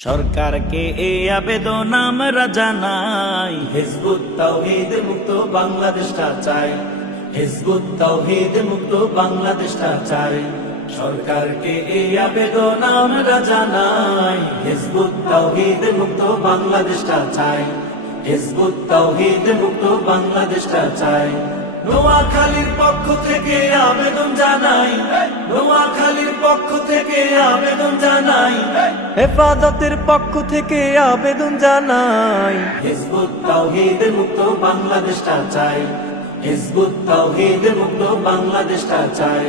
সরকারকে এই আবেদন আমরা জানাই, হিজবুত তাওহীদ মুক্ত বাংলাদেশটা চাই, হিজবুত তাওহীদ মুক্ত বাংলাদেশটা চাই। সরকারকে এই আবেদন আমরা জানাই, হিজবুত তাওহীদ মুক্ত বাংলাদেশটা চাই, হিজবুত তাওহীদ মুক্ত বাংলাদেশটা চাই। নোয়াখালীর পক্ষ থেকে আবেদন জানাই, নোয়াখালীর পক্ষ থেকে আবেদন জানাই, হেফাজতের পক্ষ থেকে আবেদন জানাই, হিজবুত তাওহীদ মুক্ত বাংলাদেশটা চাই, হিজবুত তাওহীদ মুক্ত বাংলাদেশটা চাই।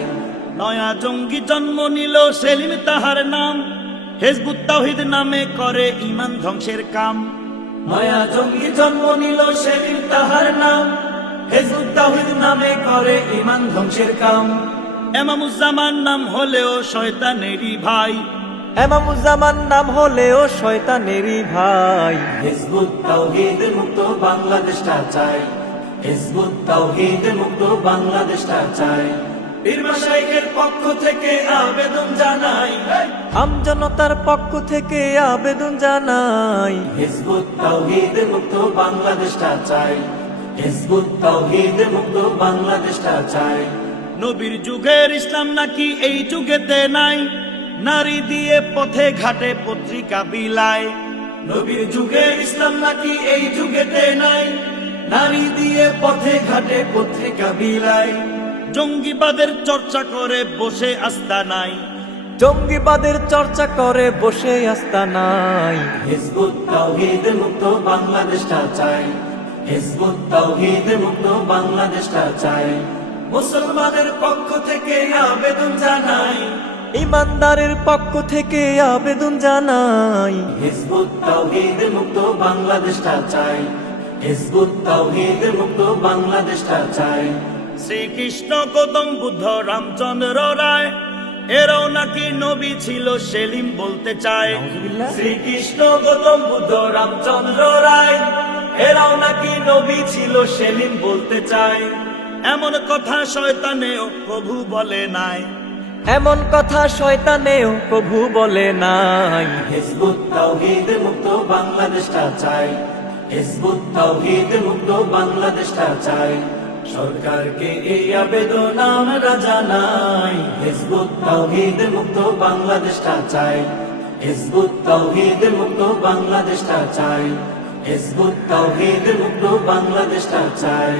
নয়া জঙ্গি জন্ম নিল সেলিম তাহার নাম, হিজবুত তাওহীদ নামে করে ঈমান ধ্বংসের কাম। নয়া জঙ্গি জন্ম নিল সেলিম তাহার নাম, হিজবুত তাওহীদ নামে করে ঈমান ধ্বংসের কাম। এমামুজ্জামান নাম হলেও শয়তানেরই ভাই, এমামুজ্জামান নাম হলেও শয়তানেরই ভাই। হিজবুত তাওহীদ মুক্ত বাংলাদেশটা চাই, হিজবুত তাওহীদ মুক্ত বাংলাদেশটা চাই। পীর মাশায়েখের পক্ষ থেকে আবেদন জানাই, আমজনতার পক্ষ থেকে আবেদন জানাই, হিজবুত তাওহীদ মুক্ত বাংলাদেশটা চাই, হিজবুত তাওহীদ মুক্ত বাংলাদেশটা চাই। নবীর যুগের ইসলাম নাকি এই যুগেতে নাই, নারী দিয়ে পথে ঘাটে পত্রিকা বিলায়। নবীর যুগের ইসলাম নাকি এই যুগেতে নাই, নারী দিয়ে পথে ঘাটে পত্রিকা বিলায়। জঙ্গিবাদের চর্চা করে বসে আস্থা নাই, জঙ্গিবাদের চর্চা করে বসে আস্তানাই। হিজবুত তাওহীদ মুক্ত বাংলাদেশটা চাই, হিজবুত তাওহীদ মুক্ত বাংলাদেশটা চাই। মুসলমানের পক্ষ থেকে আবেদন জানাই, ইমানদারের পক্ষ থেকে আবেদন জানাই, হিজবুত তাওহীদ মুক্ত বাংলাদেশটা চাই, হিজবুত তাওহীদ মুক্ত বাংলাদেশটা চাই। শ্রীকৃষ্ণ গৌতম বুদ্ধ রামচন্দ্র রায় এরাও নাকি নবী ছিল সেলিম বলতে চায়। শ্রীকৃষ্ণ গৌতম বুদ্ধ রামচন্দ্র রায় এরাও নাকি নবী ছিল সেলিম বলতে চায়। এমন কথা শয়তানেও প্রভু বলে নাই, এমন কথা শয়তানেও প্রভু বলে নাই। হিজবুত তাওহীদ মুক্ত বাংলাদেশটা চাই, হিজবুত তাওহীদ মুক্ত বাংলাদেশটা চাই। সরকারকে এই আবেদন আমরা জানাই, হিজবুত তাওহীদ মুক্ত বাংলাদেশটা চাই, হিজবুত তাওহীদ মুক্ত বাংলাদেশটা চাই, হিজবুত তাওহীদ মুক্ত বাংলাদেশটা চাই।